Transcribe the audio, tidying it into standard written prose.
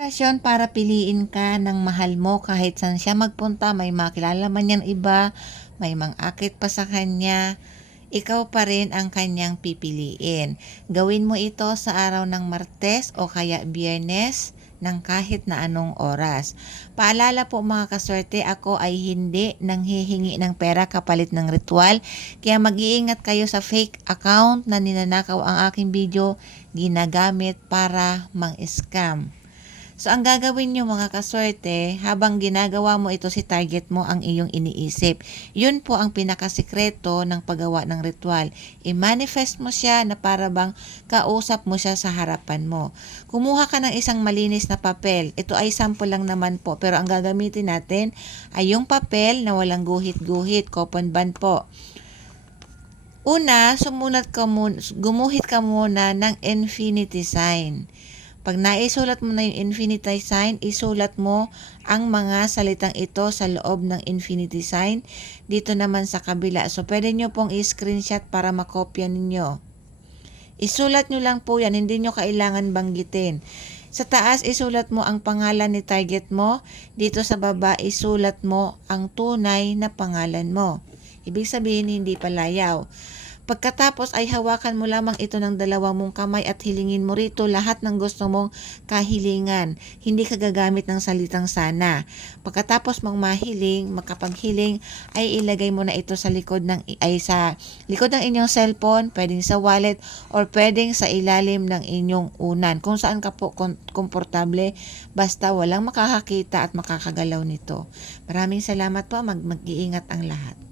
Rasyon para piliin ka ng mahal mo kahit saan siya magpunta, may makilala man niyang iba, may mang-akit pa sa kanya, ikaw pa rin ang kanyang pipiliin. Gawin mo ito sa araw ng Martes o kaya Biyernes ng kahit na anong oras. Paalala po mga kaswerte, ako ay hindi nanghihingi ng pera kapalit ng ritual, kaya mag-iingat kayo sa fake account na ninanakaw ang aking video, ginagamit para mang-scam. So, ang gagawin nyo mga kaswerte, habang ginagawa mo ito, si target mo ang iyong iniisip. Yun po ang pinakasikreto ng paggawa ng ritual. I-manifest mo siya na para bang kausap mo siya sa harapan mo. Kumuha ka ng isang malinis na papel. Ito ay sample lang naman po, pero ang gagamitin natin ay yung papel na walang guhit-guhit, coupon band po. Una, gumuhit ka muna ng infinity sign. Pag naisulat mo na yung infinity sign, isulat mo ang mga salitang ito sa loob ng infinity sign. Dito naman sa kabila. So, pwede nyo pong i-screenshot para makopya ninyo. Isulat nyo lang po yan. Hindi nyo kailangan banggitin. Sa taas, isulat mo ang pangalan ni target mo. Dito sa baba, isulat mo ang tunay na pangalan mo. Ibig sabihin, hindi palayaw. Pagkatapos ay hawakan mo lamang ito ng dalawang mong kamay at hilingin mo rito lahat ng gusto mong kahilingan. Hindi ka gagamit ng salitang sana. Pagkatapos mong makapaghiling, ay ilagay mo na ito sa likod ng inyong cellphone, pwedeng sa wallet, or pwedeng sa ilalim ng inyong unan. Kung saan ka po komportable, basta walang makakakita at makakagalaw nito. Maraming salamat po, mag-iingat ang lahat.